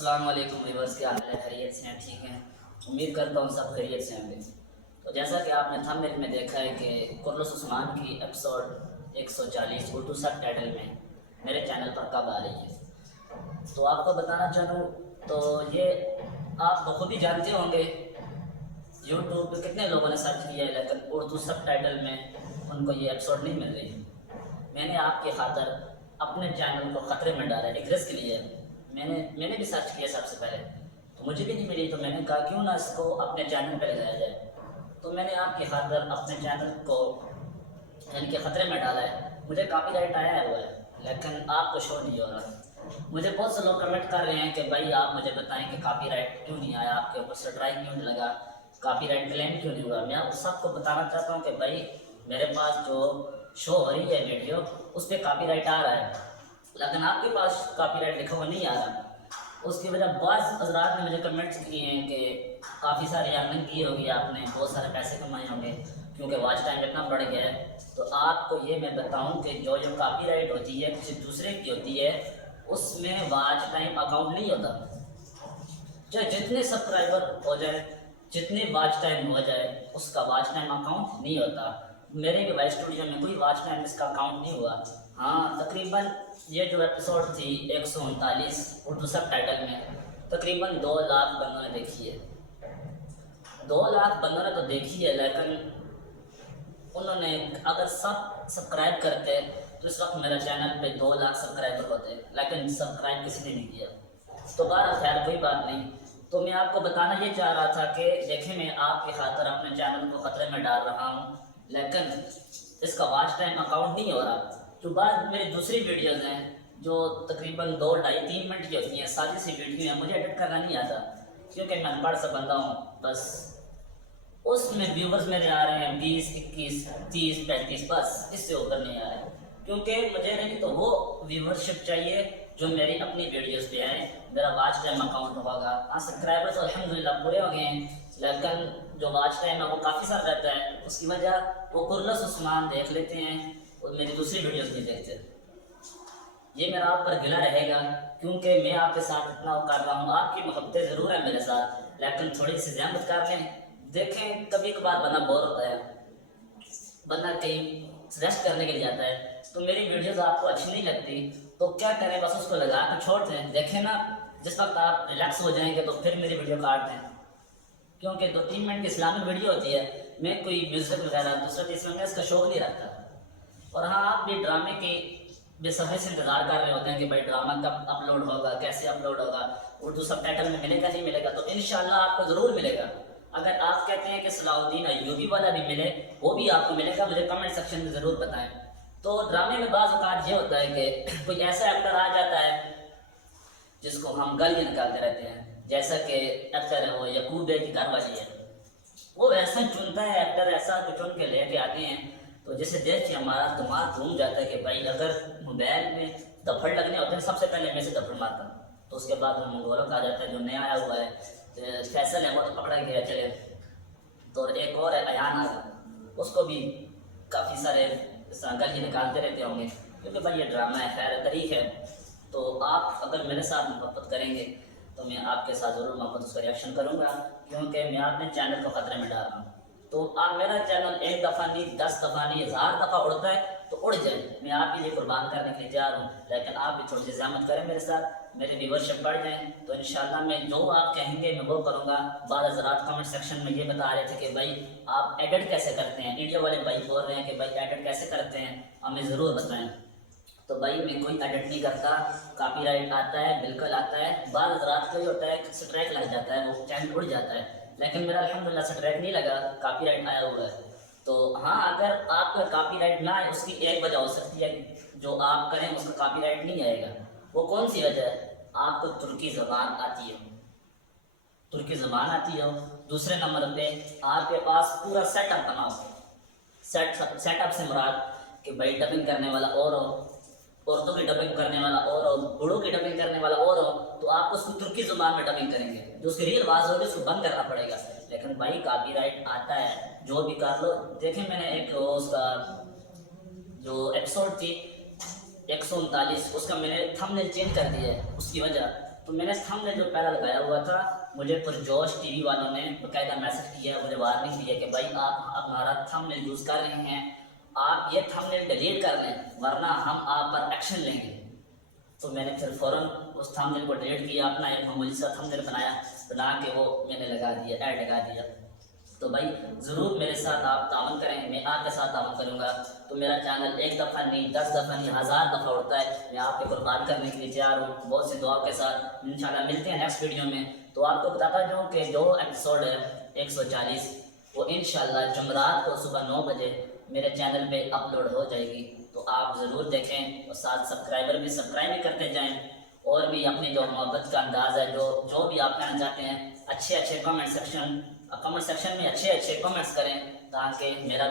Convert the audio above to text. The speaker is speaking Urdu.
السلام علیکم ویورز، کیا حال ہے؟ خیریت سے ہیں؟ ٹھیک ہیں؟ امید کرتا ہوں سب خیریت سے ہوں گے۔ تو جیسا کہ آپ نے تھمبنیل میں دیکھا ہے کہ کرلس عثمان کی ایپیسوڈ 140 اردو سب ٹائٹل میں میرے چینل پر کب آ رہی ہے، تو آپ کو بتانا چاہوں تو یہ آپ بخود ہی جانتے ہوں گے یوٹیوب پہ کتنے لوگوں نے سرچ کیا ہے، لیکن اردو سب ٹائٹل میں ان کو یہ ایپیسوڈ نہیں مل رہی۔ میں نے آپ کی خاطر اپنے چینل کو خطرے میں ڈالا ہے، ایک رسک لیے میں نے بھی سرچ کیا سب سے پہلے، تو مجھے بھی نہیں ملی، تو میں نے کہا کیوں نہ اس کو اپنے چینل پہ لگایا جائے۔ تو میں نے آپ کی خاطر اپنے چینل کو یعنی کہ خطرے میں ڈالا ہے۔ مجھے کاپی رائٹ آیا ہوا ہے لیکن آپ کو شو نہیں ہو رہا۔ مجھے بہت سے لوگ کمنٹ کر رہے ہیں کہ بھائی آپ مجھے بتائیں کہ کاپی رائٹ کیوں نہیں آیا، آپ کے اوپر اسٹرائک کیوں نہیں لگا، کاپی رائٹ کلیم کیوں نہیں ہوا۔ میں آپ سب کو بتانا چاہتا ہوں کہ بھائی میرے پاس جو شو ہو رہی ہے ویڈیو اس پہ کاپی رائٹ آ رہا ہے، لیکن آپ کے پاس کاپی رائٹ لکھا ہوا نہیں آ رہا۔ اس کی وجہ بعض حضرات نے مجھے کمنٹس کیے ہیں کہ کافی ساری ارننگ کی ہوگی آپ نے، بہت سارے پیسے کمائے ہوں گے کیونکہ واچ ٹائم اتنا بڑھ گیا ہے۔ تو آپ کو یہ میں بتاؤں کہ جو کاپی رائٹ ہوتی ہے کسی دوسرے کی ہوتی ہے، اس میں واچ ٹائم اکاؤنٹ نہیں ہوتا۔ چاہے جتنے سبسکرائبر ہو جائے، جتنے واچ ٹائم ہو جائے، اس کا واچ ٹائم اکاؤنٹ نہیں ہوتا۔ میرے بھی وائس اسٹوڈیو میں کوئی واچ ٹائم اس کا اکاؤنٹ نہیں ہوا۔ ہاں تقریباً یہ جو ایپیسوڈ تھی 139 اردو سب ٹائٹل میں تقریباً 2 لاکھ بندوں نے دیکھی ہے۔ 2 لاکھ بندوں نے تو دیکھی ہے، لیکن انہوں نے اگر سب سبسکرائب کرتے تو اس وقت میرا چینل پہ 2 لاکھ سبسکرائبر ہوتے، لیکن سبسکرائب کسی نے نہیں کیا۔ تو بہرحال خیر کوئی بات نہیں۔ تو میں آپ کو بتانا یہ چاہ رہا تھا کہ دیکھیں میں آپ کی خاطر اپنے چینل کو خطرے میں ڈال رہا ہوں، لیکن اس کا واچ ٹائم اکاؤنٹ نہیں ہو رہا۔ جو بعض میری دوسری ویڈیوز ہیں جو تقریباً 2, 2.5, 3 منٹ کی ہوتی ہیں، سادی سی ویڈیو ہیں، مجھے ایڈٹ کرنا نہیں آتا کیونکہ میں ان پڑھ سا بندہ ہوں۔ بس اس میں ویورز میرے آ رہے ہیں 20, 21, 30, 35، بس اس سے اوپر نہیں آ رہے، کیونکہ مجھے نہیں تو وہ ویورشپ چاہیے جو میری اپنی ویڈیوز پہ آئیں، میرا واچ ٹائم اکاؤنٹ ہوگا۔ ہاں سبسکرائبر تو الحمدللہ پورے ہو گئے ہیں، لیکن جو واچ ٹائم ہے وہ کافی سارا رہتا ہے۔ اس کی وجہ وہ کرلس عثمان دیکھ لیتے ہیں اور میری دوسری ویڈیوز نہیں دیکھتے۔ یہ میرا آپ پر گلہ رہے گا کیونکہ میں آپ کے ساتھ اتنا کر رہا ہوں، آپ کی محبتیں ضرور ہیں میرے ساتھ، لیکن تھوڑی سی زحمت کر لیں۔ دیکھیں کبھی کبھار بندہ بور ہوتا ہے، بندہ کہیں ریسٹ کرنے کے لیے جاتا ہے، تو میری ویڈیوز آپ کو اچھی نہیں لگتی تو کیا کریں، بس اس کو لگا کے چھوڑ دیں۔ دیکھیں نا جس وقت آپ ریلیکس ہو جائیں گے تو پھر میری ویڈیو کاٹ دیں، کیونکہ 2-3 منٹ کی اسلامک ویڈیو ہوتی ہے، میں کوئی میوزک وغیرہ دوسرا تیسرا میں اس کا شوق نہیں رکھتا۔ اور ہاں آپ بھی ڈرامے کی بے صبری سے انتظار کر رہے ہوتے ہیں کہ بھائی ڈرامہ کب اپلوڈ ہوگا، کیسے اپلوڈ ہوگا، اردو سب ٹائٹل میں ملے گا نہیں ملے گا، تو انشاءاللہ آپ کو ضرور ملے گا۔ اگر آپ کہتے ہیں کہ صلاح الدین ایوبی والا بھی ملے، وہ بھی آپ کو ملے گا، مجھے کمنٹ سیکشن میں ضرور بتائیں۔ تو ڈرامے میں بعض اوقات یہ ہوتا ہے کہ کوئی ایسا ایکٹر آ جاتا ہے جس کو ہم گالیاں نکالتے رہتے ہیں، جیسا کہ ایکٹر ہے وہ یعقوب بے کی گھر والی ہے، وہ ایسا چنتا ہے ایکٹر، ایسا چن کے لے کے آتے ہیں تو جسے دیکھ کے ہمارا دماغ گھوم جاتا ہے کہ بھائی اگر موبائل میں دفڑ لگنے ہوتے ہیں سب سے پہلے میں سے دفڑ مارتا ہوں، تو اس کے بعد وہ منگولک آ جاتا ہے جو نیا آیا ہوا ہے، فیصل ہے وہ تو پکڑا گیا چلے، تو ایک اور ہے ایان آ، اس کو بھی کافی سارے گالیاں نکالتے رہتے ہوں گے، کیونکہ بھائی یہ ڈرامہ ہے، خیر طریق ہے۔ تو آپ اگر میرے ساتھ محبت کریں گے تو میں آپ کے ساتھ ضرور محبت اس کا ریئیکشن کروں گا، کیونکہ میں اپنے چینل کو خطرے میں ڈال رہا ہوں۔ تو آپ میرا چینل 1 دفعہ نہیں، 10 دفعہ نہیں، 1000 دفعہ اڑتا ہے تو اڑ جائے، میں آپ کے لیے قربان کرنے کے لیے تیار ہوں، لیکن آپ بھی تھوڑی سی زحمت کریں میرے ساتھ، میری ویورشپ بڑھ جائیں تو انشاءاللہ میں جو آپ کہیں گے میں وہ کروں گا۔ بعض حضرات کمنٹ سیکشن میں یہ بتا رہے تھے کہ بھائی آپ ایڈٹ کیسے کرتے ہیں، انڈیا والے بھائی بول رہے ہیں کہ بھائی ایڈٹ کیسے کرتے ہیں، ہمیں ضرور بتائیں۔ تو بھائی میں کوئی ایڈٹ نہیں کرتا، کاپی رائٹ آتا ہے بالکل آتا ہے، بعض حضرات کا یہ ہوتا ہے کہ سٹرائک لگ جاتا ہے، وہ چینل اڑ جاتا ہے، لیکن میرا الحمدللہ سٹرائک نہیں لگا، کاپی رائٹ آیا ہوا ہے۔ تو ہاں اگر آپ کا کاپی رائٹ نہ آئے اس کی ایک وجہ ہو سکتی ہے، جو آپ کریں اس کا کاپی رائٹ نہیں آئے گا، وہ کون سی وجہ ہے؟ آپ کو ترکی زبان آتی ہے، ترکی زبان آتی ہو، دوسرے نمبر پہ آپ کے پاس پورا سیٹ اپ بنا ہو۔ سیٹ اپ سے مراد کہ بھائی ڈبنگ کرنے والا اور ہو، عورتوں کی ڈبنگ کرنے والا اور ہو، بوڑھوں کی ڈبنگ کرنے والا اور ہو، تو آپ اس کو ترکی زبان میں ڈبنگ کریں گے، جو اس کی ریل آواز ہوگی اس کو بند کرنا پڑے گا۔ لیکن بھائی کاپی رائٹ آتا ہے، جو بھی کر لو۔ دیکھیں میں نے ایک اس کا جو ایپیسوڈ تھی 139 اس کا میں نے تھمبنیل چینج کر دیا ہے اس کی وجہ، تو میں نے تھمبنیل جو پہلا لگایا ہوا تھا، مجھے پرجوش ٹی وی والوں نے باقاعدہ میسج کیا، مجھے وارننگ دی ہے کہ بھائی آپ ہمارا تھمبنیل یوز کر رہے ہیں، آپ یہ تھمبنیل ڈیلیٹ کر لیں ورنہ ہم آپ پر ایکشن لیں گے۔ تو میں نے پھر فوراً اس تھمبنیل کو ڈیلیٹ کیا، اپنا ایک معمولی سا تھمبنیل بنا کے وہ میں نے لگا دیا، ایڈ لگا دیا۔ تو بھائی ضرور میرے ساتھ آپ تعاون کریں، میں آپ کے ساتھ تعاون کروں گا، تو میرا چینل ایک دفعہ نہیں 10 دفعہ نہیں 1000 دفعہ اڑتا ہے، میں آپ کے قربان کرنے کے لیے تیار ہوں، بہت سی دعا کے ساتھ۔ انشاءاللہ ملتے ہیں نیکسٹ ویڈیو میں۔ تو آپ کو بتاتا جاؤں کہ جو ایپیسوڈ ہے 140 وہ انشاءاللہ جمعرات کو صبح 9 بجے میرے چینل پہ اپلوڈ ہو جائے گی، تو آپ ضرور دیکھیں، اور ساتھ سبسکرائبر بھی سبسکرائب بھی کرتے جائیں، اور بھی اپنی جو محبت کا انداز ہے، جو بھی آپ کہنا چاہتے ہیں، اچھے کمنٹ سیکشن میں اچھے کمنٹس کریں تاکہ میرا